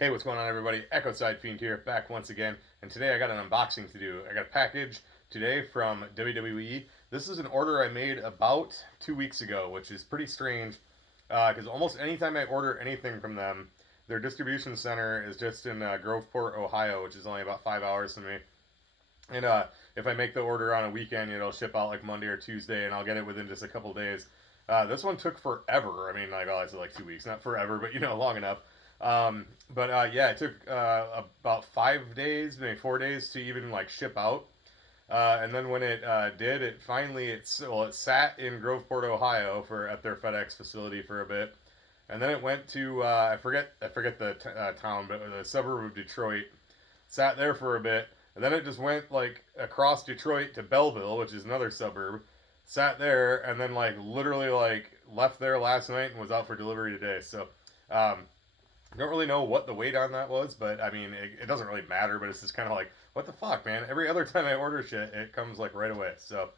Hey, what's going on, everybody? Echo Side Fiend here, back once again, and today I got an unboxing to do. I got a package today from WWE. This is an order I made about 2 weeks ago, which is pretty strange, because almost anytime I order anything from them, their distribution center is just in Groveport, Ohio, which is only about 5 hours from me. And if I make the order on a weekend, it'll ship out like Monday or Tuesday, and I'll get it within just a couple days. This one took forever. I mean, like, oh, I said like 2 weeks, not forever, but long enough. But yeah, it took about 5 days, maybe 4 days to even like ship out. And then when it did, it finally it sat in Groveport, Ohio, for at their FedEx facility for a bit, and then it went to I forget the town, but the suburb of Detroit. Sat there for a bit, and then it just went like across Detroit to Belleville, which is another suburb. Sat there, and then like literally like left there last night and was out for delivery today. So um, I don't really know what the weight on that was, but I mean, it doesn't really matter. But it's just kind of like, what the fuck, man? Every other time I order shit, it comes like right away. So,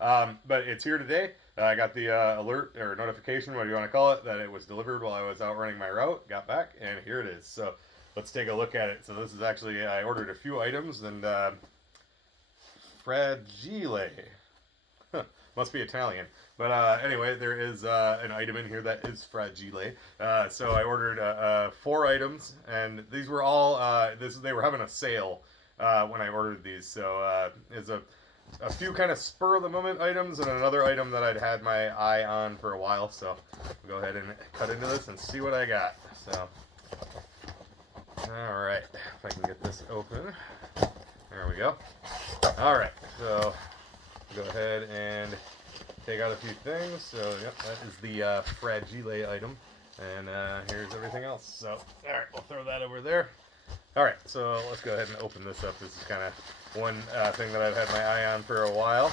but it's here today. I got the alert or notification, whatever you want to call it, that it was delivered while I was out running my route. Got back, and here it is. So let's take a look at it. So this is actually, I ordered a few items, and fragile. Must be Italian. But anyway, there is an item in here that is fragile. So I ordered 4 items, and these were all they were having a sale when I ordered these. So there's a few kind of spur of the moment items, and another item that I'd had my eye on for a while. So we'll go ahead and cut into this and see what I got. So all right, if I can get this open. There we go. All right, so go ahead and take out a few things. So, yep, that is the fragile item. And here's everything else. So, all right, we'll throw that over there. All right, so let's go ahead and open this up. This is kind of one thing that I've had my eye on for a while.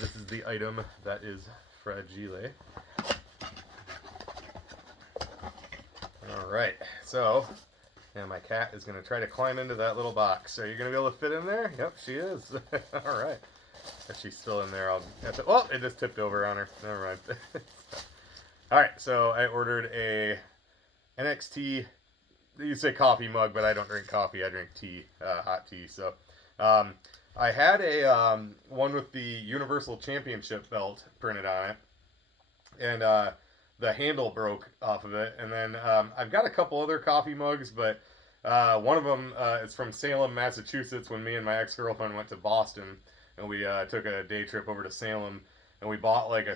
This is the item that is fragile. All right, so, and my cat is going to try to climb into that little box. Are you going to be able to fit in there? Yep, she is. All right. If she's still in there, I'll have to. Oh, it just tipped over on her. Never mind. All right, so I ordered a NXT. You say coffee mug, but I don't drink coffee. I drink tea, hot tea. So I had a one with the Universal Championship belt printed on it, and the handle broke off of it. And then I've got a couple other coffee mugs, but one of them is from Salem, Massachusetts, when me and my ex-girlfriend went to Boston, and we took a day trip over to Salem, and we bought like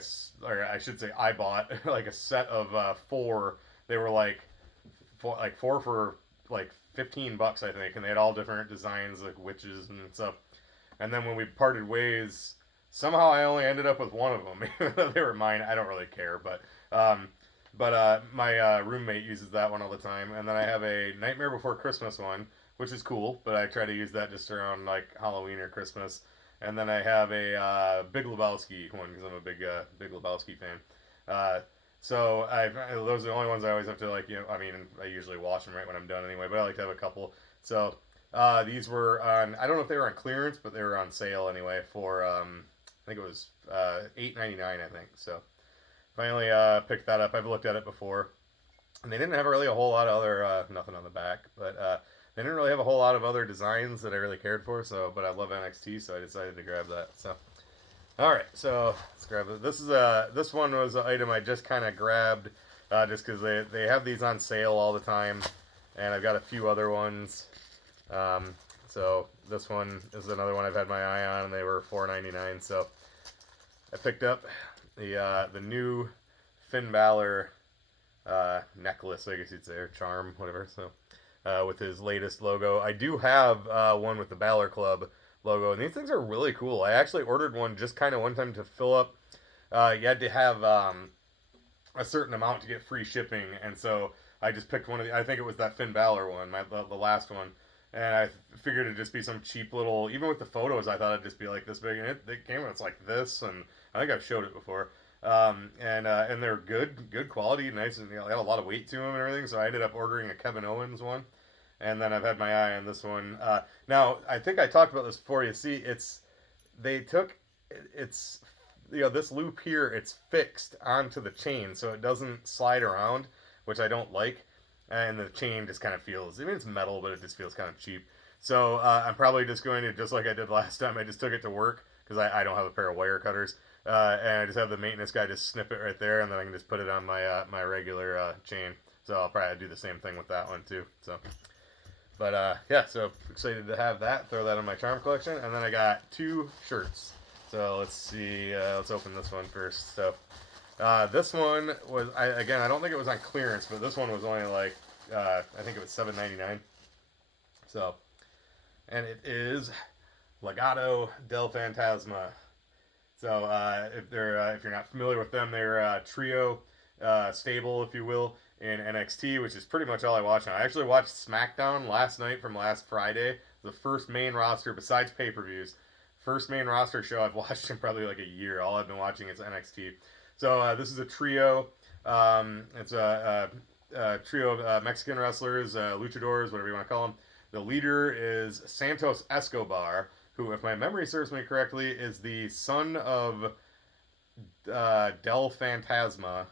or I should say I bought like a set of 4. They were like four for like $15, I think, and they had all different designs, like witches and stuff. And then when we parted ways, somehow I only ended up with one of them, even though they were mine. I don't really care, but my roommate uses that one all the time, and then I have a Nightmare Before Christmas one, which is cool, but I try to use that just around like Halloween or Christmas. And then I have a Big Lebowski one because I'm a Big Lebowski fan. So those are the only ones I always have to like. I mean, I usually wash them right when I'm done anyway, but I like to have a couple. So these were on. I don't know if they were on clearance, but they were on sale anyway for I think it was $8.99, I think. So finally picked that up. I've looked at it before, and they didn't have really a whole lot of other nothing on the back, but they didn't really have a whole lot of other designs that I really cared for. So, but I love NXT, so I decided to grab that. So, all right, so let's grab it. This one was an item I just kind of grabbed just because they have these on sale all the time, and I've got a few other ones. So this one is another one I've had my eye on, and they were $4.99. So I picked up the new Finn Balor necklace, I guess you'd say, or charm, whatever. So with his latest logo, I do have one with the Balor Club logo, and these things are really cool. I actually ordered one just kind of one time to fill up. You had to have a certain amount to get free shipping, and so I just picked one of the. I think it was that Finn Balor one, the last one. And I figured it'd just be some cheap little. Even with the photos, I thought it'd just be like this big, and it came. It's like this, and I think I've showed it before. And they're good quality, nice, and they had a lot of weight to them and everything. So I ended up ordering a Kevin Owens one, and then I've had my eye on this one. Now I think I talked about this before. You see, they took it's this loop here. It's fixed onto the chain, so it doesn't slide around, which I don't like. and the chain just kind of feels, I mean, it's metal, but it just feels kind of cheap. So I'm probably just going to, just like I did last time, I just took it to work because I don't have a pair of wire cutters. And I just have the maintenance guy just snip it right there, and then I can just put it on my my regular chain. So I'll probably do the same thing with that one too. So, but yeah, so excited to have that. Throw that in my charm collection, and then I got 2 shirts. So let's see. Let's open this one first. So this one was, again, I don't think it was on clearance, but this one was only like I think it was $7.99. So, and it is Legado Del Phantasma. So if you're not familiar with them, they're a trio stable, if you will, in NXT, which is pretty much all I watch now. I actually watched SmackDown last night from last Friday, the first main roster besides pay-per-views. First main roster show I've watched in probably like a year. All I've been watching is NXT. So this is a trio. It's a trio of Mexican wrestlers, luchadors, whatever you want to call them. The leader is Santos Escobar, who, if my memory serves me correctly, is the son of Del Phantasma.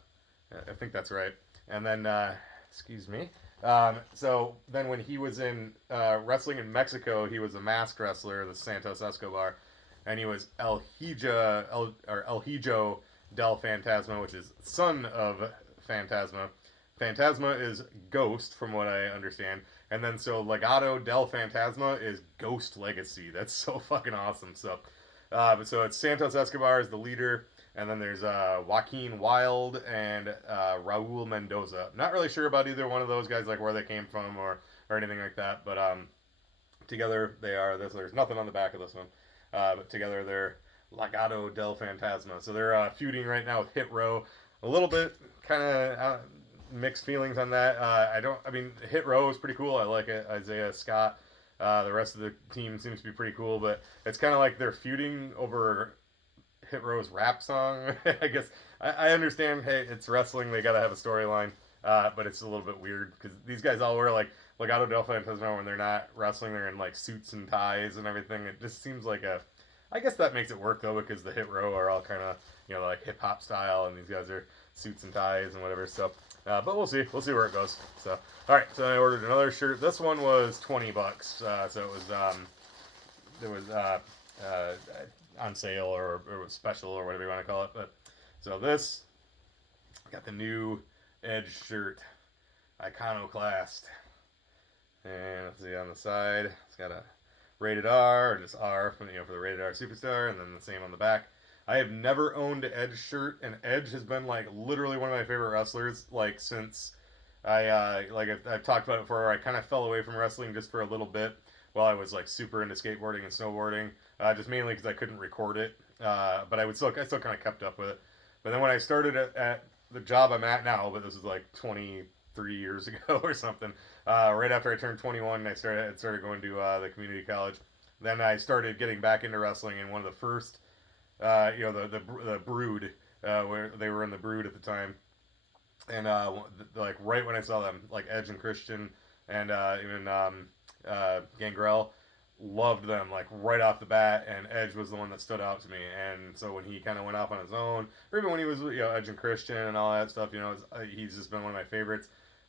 I think that's right. And then, excuse me. So then when he was in wrestling in Mexico, he was a masked wrestler, the Santos Escobar, and he was El Hijo Del Phantasma, which is son of Phantasma. Phantasma is Ghost, from what I understand. And then so Legado Del Phantasma is Ghost Legacy. That's so fucking awesome. So, so it's Santos Escobar is the leader, and then there's Joaquin Wilde and Raul Mendoza. Not really sure about either one of those guys, like where they came from or anything like that. But together they are. There's nothing on the back of this one, but together they're Legado Del Phantasma. So they're feuding right now with Hit Row. A little bit kind of mixed feelings on that. I mean, Hit Row is pretty cool. I like it. Isaiah Scott. The rest of the team seems to be pretty cool, but it's kind of like they're feuding over Hit Row's rap song. I guess I understand. Hey, it's wrestling. They got to have a storyline, but it's a little bit weird because these guys all wear like Legado del Phantasma when they're not wrestling. They're in like suits and ties and everything. It just seems like a. I guess that makes it work though because the Hit Row are all kind of like hip hop style, and these guys are suits and ties and whatever. So. But we'll see. We'll see where it goes. So, all right. So I ordered another shirt. This one was $20. So it was on sale or it was special or whatever you want to call it. But so this got the new Edge shirt, Iconoclast, and let's see on the side. It's got a rated R or just R for the rated R superstar, and then the same on the back. I have never owned an Edge shirt, and Edge has been like literally one of my favorite wrestlers. Like since I've talked about it before, I kind of fell away from wrestling just for a little bit while I was like super into skateboarding and snowboarding, just mainly because I couldn't record it. But I still kind of kept up with it. But then when I started at the job I'm at now, but this is like 23 years ago or something, right after I turned 21, I started going to the community college. Then I started getting back into wrestling, and one of the first. The Brood, where they were in the Brood at the time, and like right when I saw them, like Edge and Christian, and even Gangrel, loved them like right off the bat, and Edge was the one that stood out to me. And so when he kind of went off on his own, or even when he was Edge and Christian and all that stuff, he's just been one of my favorites.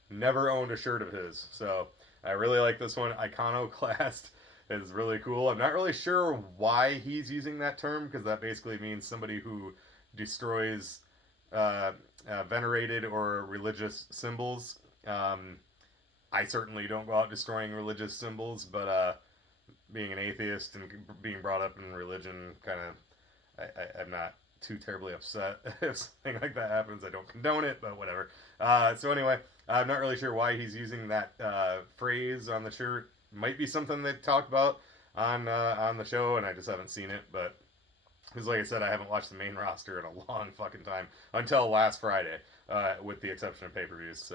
Never owned a shirt of his, so I really like this one, Iconoclast. Is really cool. I'm not really sure why he's using that term because that basically means somebody who destroys venerated or religious symbols. I certainly don't go out destroying religious symbols, but being an atheist and being brought up in religion, kind of, I'm not too terribly upset if something like that happens. I don't condone it, but whatever. So anyway, I'm not really sure why he's using that phrase on the shirt. Might be something they talked about on the show, and I just haven't seen it. But because, like I said, I haven't watched the main roster in a long fucking time until last Friday, with the exception of pay-per-views.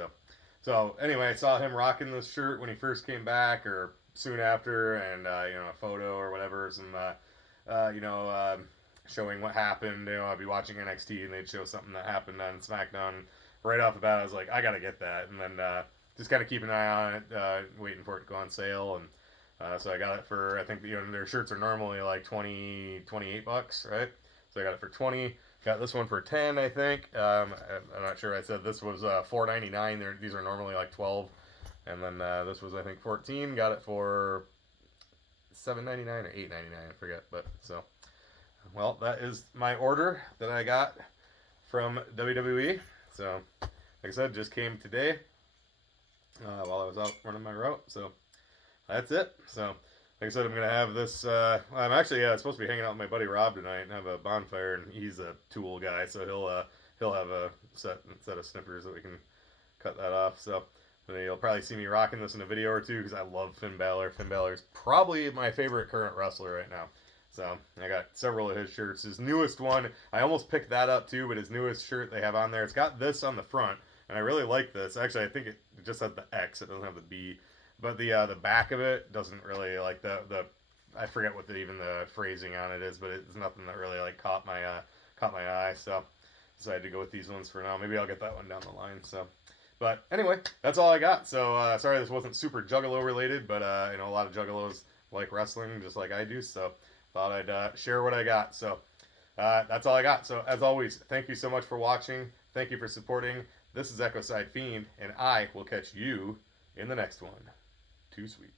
So anyway, I saw him rocking this shirt when he first came back, or soon after, and a photo or whatever, some showing what happened. I'd be watching NXT, and they'd show something that happened on SmackDown. Right off the bat, I was like, I gotta get that, and then. Just kind of keep an eye on it, waiting for it to go on sale, and so I got it for, I think their shirts are normally like $28, right? So I got it for 20. Got this one for 10, I think. I'm not sure. I said this was $4.99. These are normally like 12. And then this was, I think, 14. Got it for $7.99 or $8.99, I forget. But so, well, that is my order that I got from WWE. So, like I said, just came today while I was out running my route. So that's it. So, like I said, I'm gonna have this. I'm actually supposed to be hanging out with my buddy Rob tonight and have a bonfire, and he's a tool guy, so he'll have a set of snippers that we can cut that off. So you'll probably see me rocking this in a video or two because I love Finn Balor. Finn Balor's probably my favorite current wrestler right now. So I got several of his shirts. His newest one, I almost picked that up too, but his newest shirt they have on there, it's got this on the front, and I really like this. Actually, I think it just has the X. It doesn't have the B. But the back of it doesn't really like the I forget what even the phrasing on it is, but it's nothing that really like caught my eye. So decided to go with these ones for now. Maybe I'll get that one down the line. So, but anyway, that's all I got. So sorry this wasn't super Juggalo related, but you know, a lot of Juggalos like wrestling just like I do. So thought I'd share what I got. So that's all I got. So as always, thank you so much for watching. Thank you for supporting. This is Echo Side Fiend, and I will catch you in the next one. Too sweet.